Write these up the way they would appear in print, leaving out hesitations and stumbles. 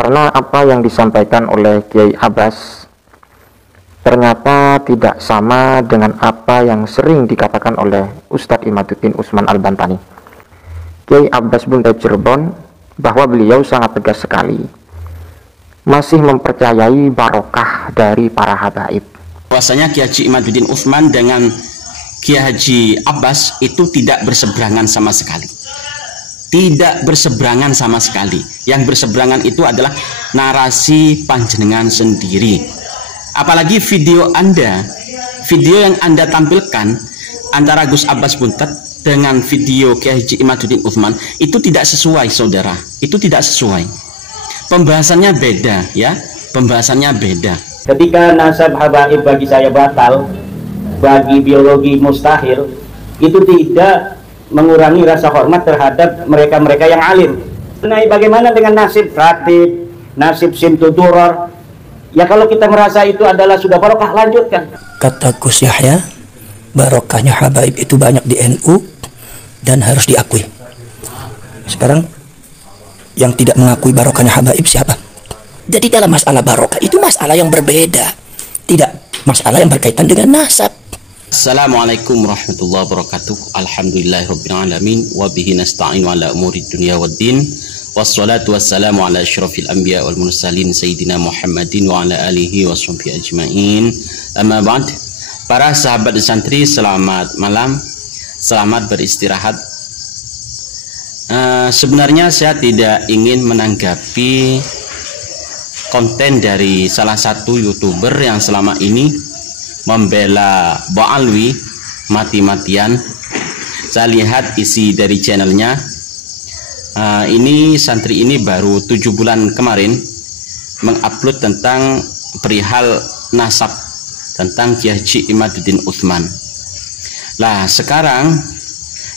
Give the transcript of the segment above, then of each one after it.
karena apa yang disampaikan oleh Kiai Abbas ternyata tidak sama dengan apa yang sering dikatakan oleh Ustadz Imaduddin Utsman Al-Bantani. Kiai Abbas Buntet Cirebon bahwa beliau sangat tegas sekali masih mempercayai barokah dari para habaib. Bahwasanya Kiai Haji Imaduddin Utsman dengan Kiai Haji Abbas itu tidak berseberangan sama sekali. Tidak berseberangan sama sekali. Yang berseberangan itu adalah narasi panjenengan sendiri. Apalagi video yang Anda tampilkan antara Gus Abbas Buntet dengan video Kiai Haji Imaduddin Utsman itu tidak sesuai, saudara. Itu tidak sesuai. Pembahasannya beda, ya. Pembahasannya beda. Ketika nasab habaib bagi saya batal, bagi biologi mustahil, itu tidak mengurangi rasa hormat terhadap mereka-mereka yang alim. Nah, bagaimana dengan nasib ratib, nasib simtuduror? Ya kalau kita merasa itu adalah sudah barokah, lanjutkan. Kata Gus Yahya, barokahnya habaib itu banyak di NU dan harus diakui. Sekarang yang tidak mengakui barokahnya habaib siapa? Jadi dalam masalah barokah itu masalah yang berbeda, tidak masalah yang berkaitan dengan nasab. Assalamualaikum warahmatullahi wabarakatuh. Alhamdulillahirabbil alamin wa bihi nasta'inu ala umuri dunya waddin. Wassalatu wassalamu ala asyrafil anbiya wal mursalin sayyidina Muhammadin wa ala alihi washabbihi ajmain. Amma ba'd. Para sahabat santri, selamat malam. Selamat beristirahat. Sebenarnya saya tidak ingin menanggapi konten dari salah satu YouTuber yang selama ini membela Ba'alwi mati-matian. Saya lihat isi dari channelnya. Ini santri ini baru 7 bulan kemarin mengupload tentang perihal nasab tentang Kiai Haji Imaduddin Utsman. Lah sekarang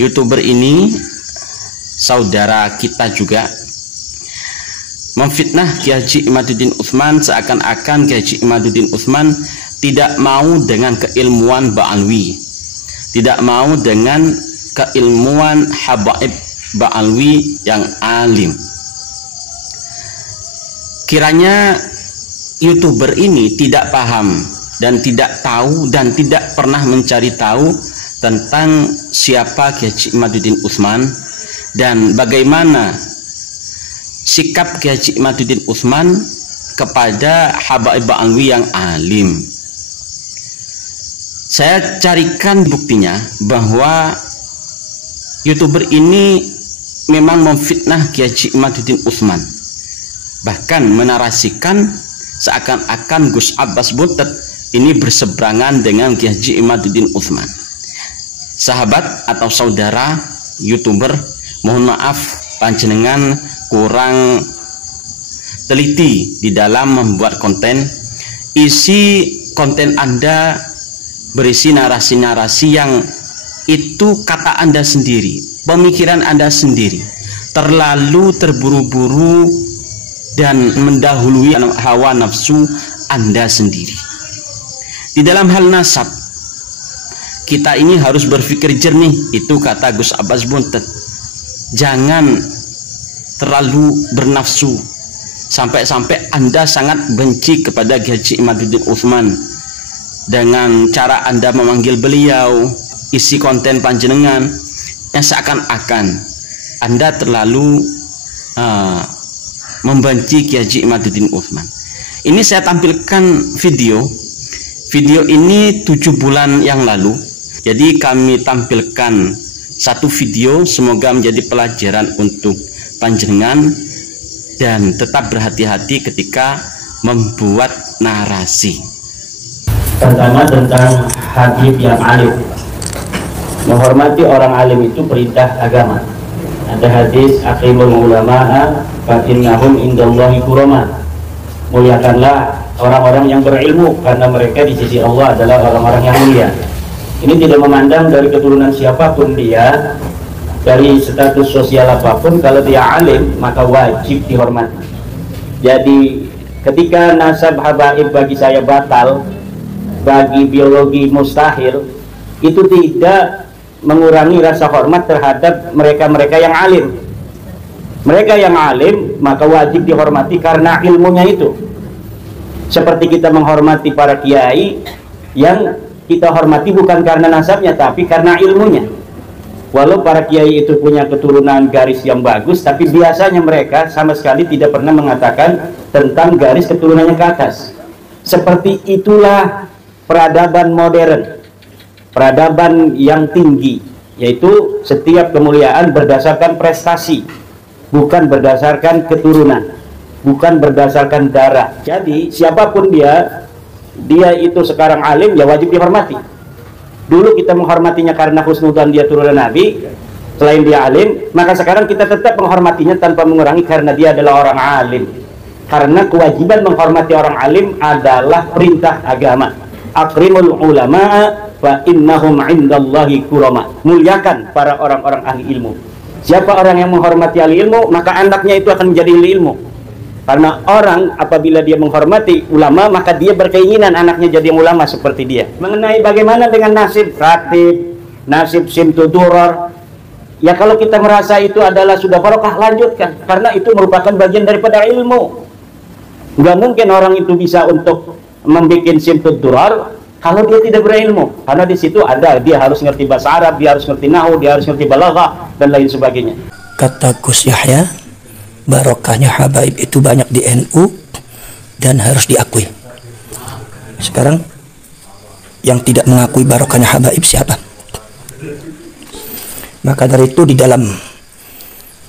YouTuber ini saudara kita juga memfitnah Kiai Haji Imaduddin Utsman seakan-akan Kiai Haji Imaduddin Utsman tidak mau dengan keilmuan Ba'alwi, tidak mau dengan keilmuan habaib Ba'alwi yang alim. Kiranya YouTuber ini tidak paham dan tidak tahu dan tidak pernah mencari tahu tentang siapa Kiai Haji Imaduddin Utsman dan bagaimana sikap Kiai Haji Imaduddin Utsman kepada habaib Ba'alwi yang alim. Saya carikan buktinya bahwa YouTuber ini memang memfitnah Kiai Haji Imaduddin Utsman, bahkan menarasikan seakan-akan Gus Abbas Buntet ini berseberangan dengan Kiai Haji Imaduddin Utsman. Sahabat atau saudara YouTuber, mohon maaf panjenengan kurang teliti di dalam membuat konten. Isi konten Anda berisi narasi-narasi yang itu kata Anda sendiri, pemikiran Anda sendiri, terlalu terburu-buru dan mendahului hawa nafsu Anda sendiri. Di dalam hal nasab, kita ini harus berpikir jernih, itu kata Gus Abbas Buntet. Jangan terlalu bernafsu sampai-sampai Anda sangat benci kepada Kiai Haji Imaduddin Utsman dengan cara Anda memanggil beliau, isi konten panjenengan yang seakan-akan Anda terlalu membenci Kiai Haji Imaduddin Utsman. Ini saya tampilkan video ini 7 bulan yang lalu. Jadi kami tampilkan satu video, semoga menjadi pelajaran untuk panjenengan dan tetap berhati-hati ketika membuat narasi. Pertama tentang habib yang alim. Menghormati orang alim itu perintah agama. Ada hadis akrimul ulama'a fa innahum indallahi kurama. Muliakanlah orang-orang yang berilmu karena mereka di sisi Allah adalah orang-orang yang mulia. Ini tidak memandang dari keturunan siapapun dia, dari status sosial apapun, kalau dia alim maka wajib dihormati. Jadi ketika nasab habaib bagi saya batal, bagi biologi mustahil, itu tidak mengurangi rasa hormat terhadap mereka-mereka yang alim. Mereka yang alim maka wajib dihormati karena ilmunya itu. Seperti kita menghormati para kiai yang kita hormati bukan karena nasabnya tapi karena ilmunya. Walau para kiai itu punya keturunan garis yang bagus, tapi biasanya mereka sama sekali tidak pernah mengatakan tentang garis keturunannya ke atas. Seperti itulah peradaban modern, peradaban yang tinggi, yaitu setiap kemuliaan berdasarkan prestasi, bukan berdasarkan keturunan, bukan berdasarkan darah. Jadi siapapun dia itu sekarang alim, ya wajib dihormati. Dulu kita menghormatinya karena husnudzan dia turunan Nabi, selain dia alim, maka sekarang kita tetap menghormatinya tanpa mengurangi karena dia adalah orang alim. Karena kewajiban menghormati orang alim adalah perintah agama. Akrimul ulama'a fa innahum 'indallahi kurama. Muliakan para orang-orang ahli ilmu. Siapa orang yang menghormati ahli ilmu, maka anaknya itu akan menjadi ahli ilmu. Karena orang apabila dia menghormati ulama, maka dia berkeinginan anaknya jadi ulama seperti dia. Mengenai bagaimana dengan nasib ratib, nasib simtuduror, ya kalau kita merasa itu adalah sudah barokah, lanjutkan. Karena itu merupakan bagian daripada ilmu. Nggak mungkin orang itu bisa untuk membuat simtuduror kalau dia tidak berilmu. Karena di situ ada, dia harus ngerti bahasa Arab, dia harus ngerti nahu, dia harus ngerti balaghah, dan lain sebagainya. Kata Gus Yahya, barokahnya habaib itu banyak di NU dan harus diakui. Sekarang yang tidak mengakui barokahnya habaib siapa? Maka dari itu di dalam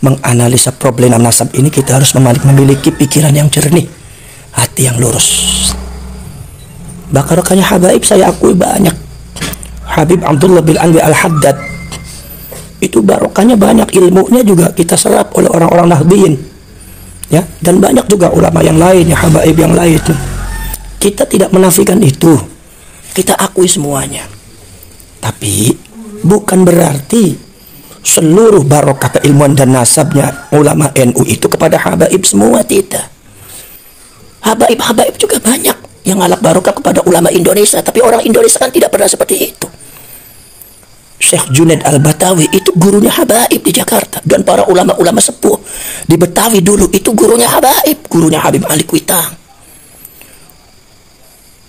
menganalisa problem nasab ini kita harus memiliki pikiran yang jernih, hati yang lurus. Barokahnya habaib saya akui banyak. Habib Abdullah bin Anwi Al-Haddad itu barokahnya banyak, ilmunya juga kita serap oleh orang-orang nahdiyin, ya, dan banyak juga ulama yang lain, ya, habaib yang lain. Kita tidak menafikan itu, kita akui semuanya. Tapi bukan berarti seluruh barokah keilmuan dan nasabnya ulama NU itu kepada habaib semua, tidak. Habaib juga banyak yang ngalap barokah kepada ulama Indonesia, tapi orang Indonesia kan tidak pernah seperti itu. Syekh Junaid Al-Batawi itu gurunya habaib di Jakarta, dan para ulama-ulama sepuh di Betawi dulu itu gurunya habaib, gurunya Habib Ali Kuitang.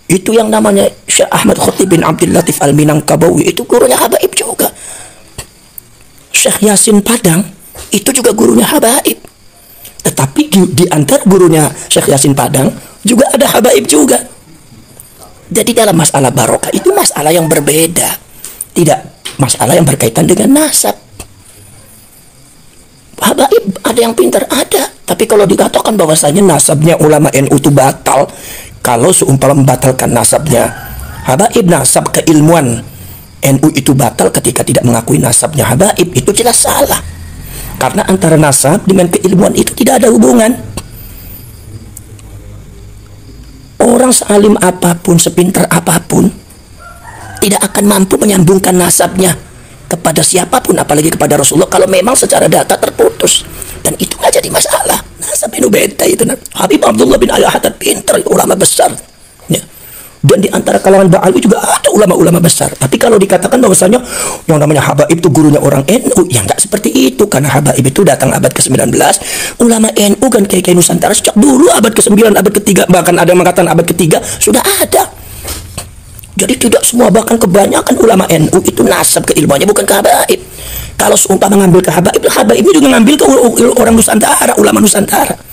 Itu yang namanya Syekh Ahmad Khotib bin Abdul Latif Al-Minangkabawi itu gurunya habaib juga. Syekh Yasin Padang itu juga gurunya habaib. Tetapi di antara gurunya Syekh Yasin Padang juga ada habaib juga. Jadi dalam masalah barokah itu masalah yang berbeda, tidak masalah yang berkaitan dengan nasab. Habaib ada yang pintar, ada. Tapi kalau dikatakan bahwasanya nasabnya ulama NU itu batal, kalau seumpama membatalkan nasabnya habaib, nasab keilmuan NU itu batal ketika tidak mengakui nasabnya habaib, itu jelas salah. Karena antara nasab dengan keilmuan itu tidak ada hubungan. Orang sealim apapun, sepintar apapun, tidak akan mampu menyambungkan nasabnya kepada siapapun, apalagi kepada Rasulullah, kalau memang secara data terputus. Dan itu nggak jadi masalah. Nasab itu beda itu. Habib Abdullah bin Al-Haddad pintar, ulama besar, ya. Dan di antara kalangan Ba'alwi juga ada ulama-ulama besar. Tapi kalau dikatakan bahwasanya yang namanya habaib itu gurunya orang NU, ya nggak seperti itu. Karena habaib itu datang abad ke-19. Ulama NU kan kayak Nusantara sejak dulu abad ke-9, abad ke-3, bahkan ada yang mengatakan abad ke-3 sudah ada. Jadi tidak semua, bahkan kebanyakan ulama NU itu nasab keilmuannya bukan ke habaib. Kalau seumpama mengambil ke habaib, habaib itu juga ngambil ke orang Nusantara, ulama Nusantara.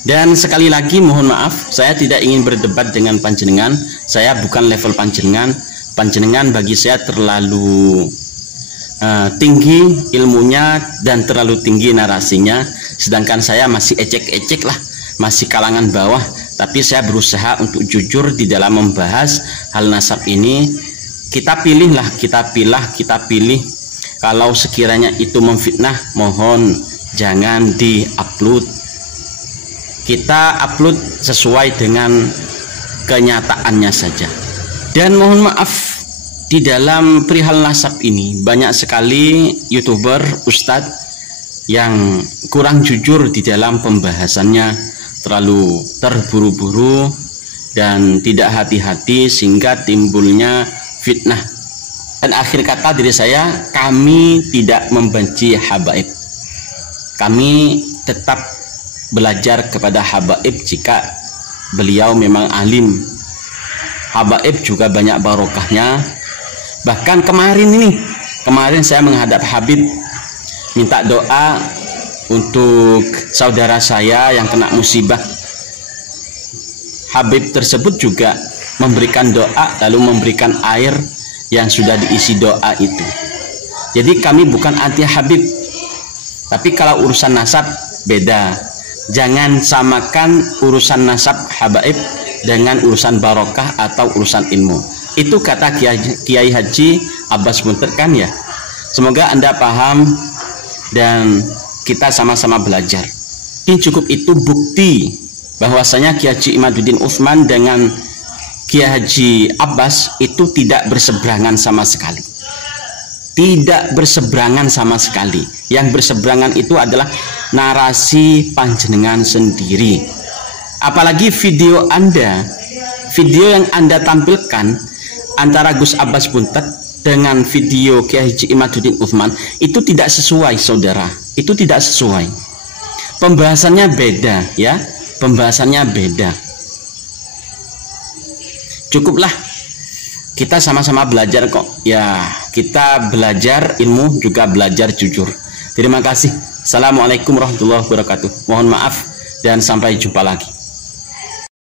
Dan sekali lagi mohon maaf, saya tidak ingin berdebat dengan panjenengan. Saya bukan level panjenengan. Panjenengan bagi saya terlalu tinggi ilmunya dan terlalu tinggi narasinya. Sedangkan saya masih ecek-ecek lah, masih kalangan bawah. Tapi saya berusaha untuk jujur di dalam membahas hal nasab ini. Kita pilih. Kalau sekiranya itu memfitnah, mohon jangan di-upload. Kita upload sesuai dengan kenyataannya saja. Dan mohon maaf, di dalam perihal nasab ini banyak sekali YouTuber, ustadz yang kurang jujur di dalam pembahasannya, terlalu terburu-buru dan tidak hati-hati sehingga timbulnya fitnah. Dan akhir kata dari saya, kami tidak membenci habaib. kami tetap belajar kepada habaib jika beliau memang alim. Habaib juga banyak barokahnya. Bahkan kemarin saya menghadap Habib minta doa untuk saudara saya yang kena musibah. Habib tersebut juga memberikan doa, lalu memberikan air yang sudah diisi doa itu. Jadi kami bukan anti Habib, tapi kalau urusan nasab beda. Jangan samakan urusan nasab habaib dengan urusan barokah atau urusan ilmu. Itu kata Kiai Haji Abbas Buntet kan ya. Semoga Anda paham dan kita sama-sama belajar. Ini cukup itu bukti bahwasanya Kiai Haji Imaduddin Utsman dengan Kiai Haji Abbas itu tidak berseberangan sama sekali. Tidak berseberangan sama sekali. Yang berseberangan itu adalah narasi panjenengan sendiri. Apalagi video Anda, video yang Anda tampilkan antara Gus Abbas Buntet dengan video Kiai Haji Imaduddin Utsman itu tidak sesuai, saudara. Itu tidak sesuai. Pembahasannya beda, ya. Pembahasannya beda. Cukuplah, kita sama-sama belajar kok. Ya, kita belajar ilmu juga belajar jujur. Terima kasih. Assalamualaikum warahmatullahi wabarakatuh. Mohon maaf dan sampai jumpa lagi.